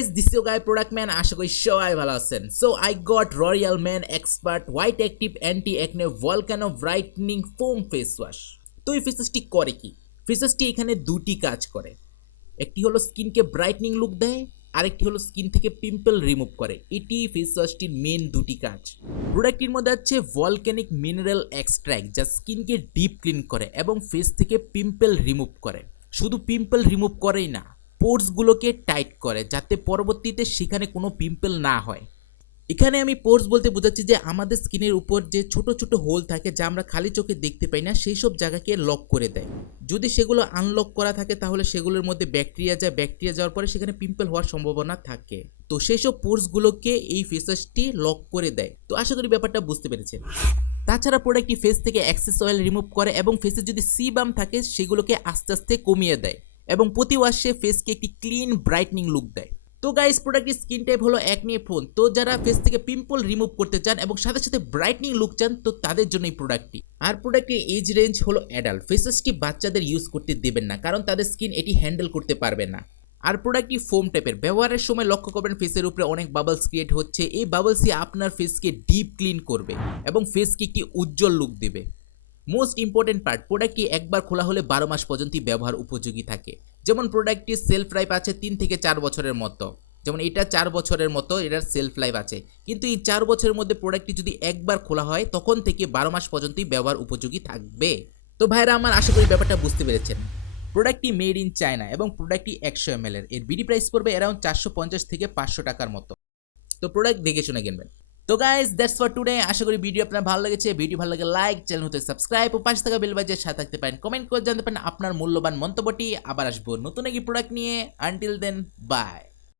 guys, this is your guy Product Man. আশা করি সবাই ভালো আছেন। So I got L'Oreal Man Expert White Active Anti-Acne Volcano Brightening Foam Face Wash। তো এই face ওয়াশটি করে কি? ফেস ওয়াশটি এখানে দুটি কাজ করে। একটি হলো স্কিনকে ব্রাইটনিং লুক দেয়, আরেকটি হলো স্কিন থেকে পিম্পল রিমুভ করে। এটি ফেস ওয়াশটির মেন দুটি কাজ। প্রোডাক্টটির মধ্যে আছে ভলক্যানিক মিনারেল এক্সট্র্যাক্ট, যা স্কিনকে ডিপ ক্লিন করে এবং ফেস থেকে পিম্পল রিমুভ করে। শুধু পিম্পল রিমুভ করেই না, পোর্সগুলোকে টাইট করে যাতে পরবর্তীতে সেখানে কোনো পিম্পল না হয়। এখানে আমি পোর্স বলতে বোঝাচ্ছি যে আমাদের স্কিনের উপর যে ছোট ছোট হোল থাকে যা আমরা খালি চোখে দেখতে পাই না, সেই সব জায়গাকে লক করে দেয়। যদি সেগুলো আনলক করা থাকে তাহলে সেগুলোর মধ্যে ব্যাকটেরিয়া যায়, ব্যাকটেরিয়া যাওয়ার পরে সেখানে পিম্পল হওয়ার সম্ভাবনা থাকে। তো সেই সব পোর্সগুলোকে এই ফেস ওয়াশটি লক করে দেয়। তো আশা করি ব্যাপারটা বুঝতে পেরেছেন। তাছাড়া প্রোডাক্টটি ফেস থেকে এক্সেস অয়েল রিমুভ করে এবং ফেসে যদি সিবাম থাকে সেগুলোকে আস্তে আস্তে কমিয়ে দেয় এবং প্রতি ওয়াশে ফেসকে একটি ক্লিন ব্রাইটনিং লুক দেয়। তো গাইস, প্রোডাক্টটির স্কিন টাইপ হলো একনি প্রোন। তো যারা ফেস থেকে পিম্পল রিমুভ করতে চান এবং সাথে সাথে ব্রাইটনিং লুক চান, তো তাদের জন্য এই প্রোডাক্টটি। আর প্রোডাক্টের এজ রেঞ্জ হলো অ্যাডাল্ট। ফেস ওয়াশটি বাচ্চাদের ইউজ করতে দেবেন না, কারণ তাদের স্কিন এটি হ্যান্ডেল করতে পারবে না। আর প্রোডাক্টটি ফোম টাইপের। ব্যবহারের সময় লক্ষ্য করবেন ফেসের উপরে অনেক বাবলস ক্রিয়েট হচ্ছে। এই বাবলসই আপনার ফেসকে ডিপ ক্লিন করবে এবং ফেসকে একটি উজ্জ্বল লুক দেবে। মোস্ট ইম্পর্টেন্ট পার্ট, প্রোডাক্টটি একবার খোলা হলে 12 মাস পর্যন্ত ব্যবহার উপযোগী থাকে। যেমন প্রোডাক্টটির সেলফ লাইফ আছে 3 থেকে 4 বছরের মতো। যেমন এটা 4 বছরের মতো এটার সেলফ লাইফ আছে, কিন্তু এই 4 বছরের মধ্যে প্রোডাক্টটি যদি একবার খোলা হয় তখন থেকে 12 মাস পর্যন্তই ব্যবহার উপযোগী থাকবে। তো ভাইরা আমার, আশা করি ব্যাপারটা বুঝতে পেরেছেন। প্রোডাক্টটি মেড ইন চায়না এবং প্রোডাক্টটি 100 ml এর বিডি প্রাইস পড়বে অ্যারাউন্ড 450 থেকে 500 টাকার মতো। তো প্রোডাক্ট দেখে শুনে কিনবেন। তো গাইস, দ্যাটস ফর টুডে। আশা করি ভিডিও আপনার ভালো লেগেছে। ভিডিও ভালো লাগে লাইক, চ্যানেল হতে সাবস্ক্রাইব ও পাশে থাকা বেল বাজিয়ে সাথে থাকতে পারেন। কমেন্ট করে জানতে পারেন আপনার মূল্যবান মন্তব্যটি। আবার আসবো নতুন একটি প্রোডাক্ট নিয়ে। Until then, by.